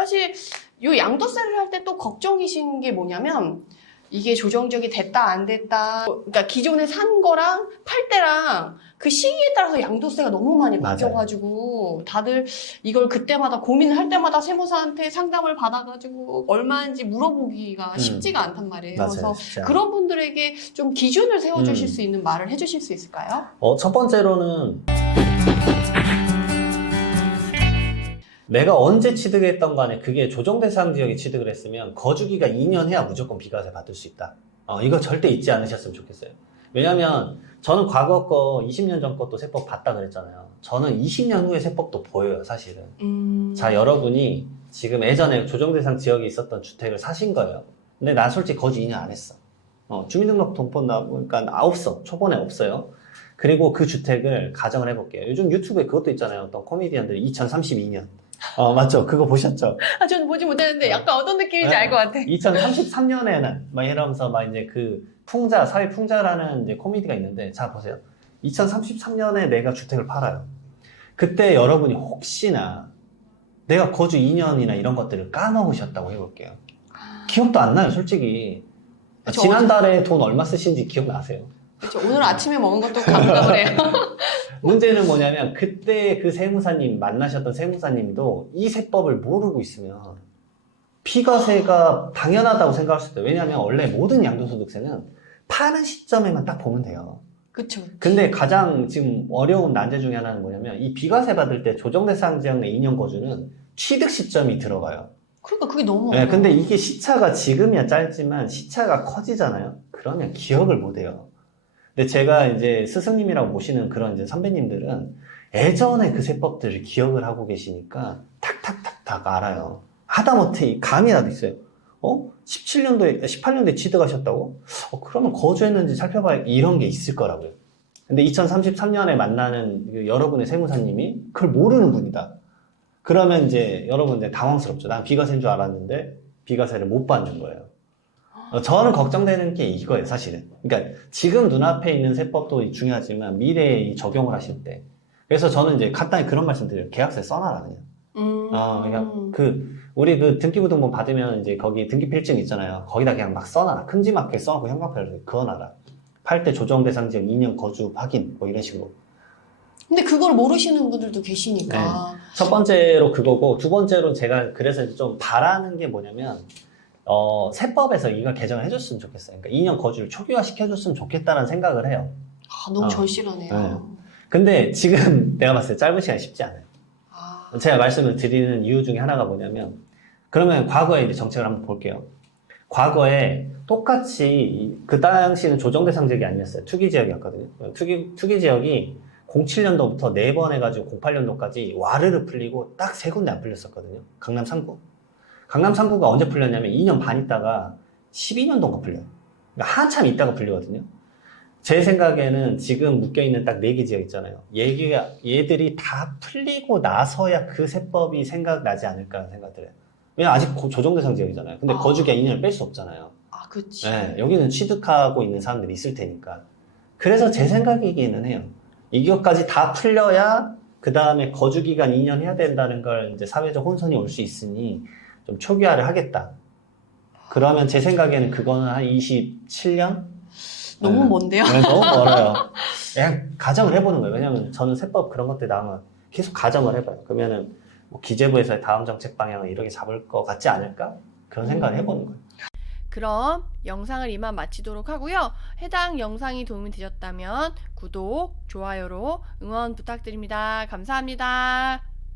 사실 요 양도세를 할 때 또 걱정이신 게 뭐냐면 이게 조정적이 됐다 안 됐다. 그러니까 기존에 산 거랑 팔 때랑 그 시기에 따라서 양도세가 너무 많이. 바뀌어가지고 다들 이걸 그때마다 고민을 할 때마다 세무사한테 상담을 받아가지고 얼마인지 물어보기가 음. 쉽지가 않단 말이에요. 맞아요. 그래서 진짜. 그런 분들에게 좀 기준을 세워주실 음. 수 있는 말을 해주실 수 있을까요? 어, 첫 번째로는 내가 언제 취득 했던 간에 그게 조정대상 지역에 취득을 했으면 거주기가 2년 해야 무조건 비과세 받을 수 있다. 어, 이거 절대 잊지 않으셨으면 좋겠어요. 왜냐면 저는 과거 거 20년 전 것도 세법 봤다 그랬잖아요. 저는 20년 후에 세법도 보여요, 사실은. 음. 자, 여러분이 지금 예전에 조정대상 지역에 있었던 주택을 사신 거예요. 근데 난 솔직히 거주 2년 안 했어. 어, 주민등록 동폰 나오니까 아, 없어. 초반에 없어요. 그리고 그 주택을 가정을 해볼게요. 요즘 유튜브에 그것도 있잖아요. 어떤 코미디언들이 2032년. 어, 맞죠? 그거 보셨죠? 아, 저는 보지 못했는데 약간 어떤 느낌인지 네. 알것 같아. 2033년에는 막 이러면서 막 이제 그 풍자, 사회 풍자라는 이제 코미디가 있는데 자 보세요. 2033년에 내가 주택을 팔아요. 그때 여러분이 혹시나 내가 거주 2년이나 이런 것들을 까먹으셨다고 해볼게요. 기억도 안 나요, 솔직히. 그쵸, 지난달에 돈 얼마 쓰신지 기억나세요? 그렇죠. 오늘 아침에 먹은 것도 감각을 해요. 문제는 뭐냐면 그때 그 세무사님 만나셨던 세무사님도 이 세법을 모르고 있으면 비과세가 당연하다고 생각할 수 있어요. 왜냐하면 원래 모든 양도소득세는 파는 시점에만 딱 보면 돼요. 그쵸. 근데 가장 지금 어려운 난제 중에 하나는 뭐냐면 이 비과세 받을 때 조정대상 지역 내 2년 거주는 취득 시점이 들어가요. 그러니까 그게 너무. 네, 어려워. 근데 이게 시차가 지금이야 짧지만 시차가 커지잖아요. 그러면 기억을 못 해요. 근데 제가 이제 스승님이라고 모시는 그런 이제 선배님들은 예전에 그 세법들을 기억을 하고 계시니까 탁탁탁탁 알아요. 하다못해 이 감이라도 있어요. 어? 17년도에, 18년도에 취득하셨다고? 어, 그러면 거주했는지 살펴봐야 이런 게 있을 거라고요. 근데 2033년에 만나는 그 여러분의 세무사님이 그걸 모르는 분이다. 그러면 이제 여러분 이제 당황스럽죠. 난 비과세인 줄 알았는데 비과세를 못 받는 거예요. 어, 저는 걱정되는 게 이거예요, 사실은. 그러니까 지금 눈앞에 있는 세법도 중요하지만 미래에 이 적용을 하실 때. 그래서 저는 이제 간단히 그런 말씀 드려요. 계약서에 써놔라, 그냥. 음. 어, 그냥 그, 우리 그 등기부등본 받으면 이제 거기 등기필증 있잖아요. 거기다 그냥 막 써놔라. 큼지막하게 써놓고 현관표를 그어놔라. 팔 때 조정대상 지역 2년 거주 확인, 뭐 이런 식으로. 근데 그걸 모르시는 분들도 계시니까. 네. 첫 번째로 그거고, 두 번째로 제가 그래서 이제 좀 바라는 게 뭐냐면, 어, 세법에서 이거 개정을 해줬으면 좋겠어요. 그러니까 2년 거주를 초기화 시켜줬으면 좋겠다는 생각을 해요. 아, 너무 어. 절실하네요. 근데 지금 내가 봤을 때 짧은 시간 쉽지 않아요. 아, 제가 말씀을 드리는 이유 중에 하나가 뭐냐면, 그러면 과거에 이제 정책을 한번 볼게요. 과거에 똑같이 그 당시는 조정 대상 지역이 아니었어요. 투기 지역이었거든요. 투기, 투기 지역이 07년도부터 4번 해가지고 08년도까지 와르르 풀리고 딱 세 군데 안 풀렸었거든요. 강남 3구. 강남 3구가 언제 풀렸냐면 2년 반 있다가 12년도가 풀려요. 그러니까 한참 있다가 풀리거든요. 제 생각에는 지금 묶여있는 딱 네 개 지역 있잖아요. 얘기가, 얘들이 다 풀리고 나서야 그 세법이 생각나지 않을까 생각 들어요. 왜냐면 아직 고- 조정대상 지역이잖아요. 근데 아. 거주기가 2년을 뺄 수 없잖아요. 아, 그치. 네, 여기는 취득하고 있는 사람들이 있을 테니까. 그래서 제 생각이기는 해요. 이것까지 다 풀려야 그 다음에 거주기간 2년 해야 된다는 걸 이제 사회적 혼선이 올 수 있으니 좀 초기화를 하겠다. 그러면 제 생각에는 그거는 한 27년? 너무 네. 먼데요? 네, 너무 멀어요. 그냥 가정을 해보는 거예요. 왜냐면 저는 세법 그런 것들 나오면 계속 가정을 해봐요. 그러면은 뭐 기재부에서의 다음 정책 방향을 이렇게 잡을 것 같지 않을까? 그런 생각을 해보는 거예요. 그럼 영상을 이만 마치도록 하고요. 해당 영상이 도움이 되셨다면 구독, 좋아요로 응원 부탁드립니다. 감사합니다.